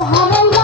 我们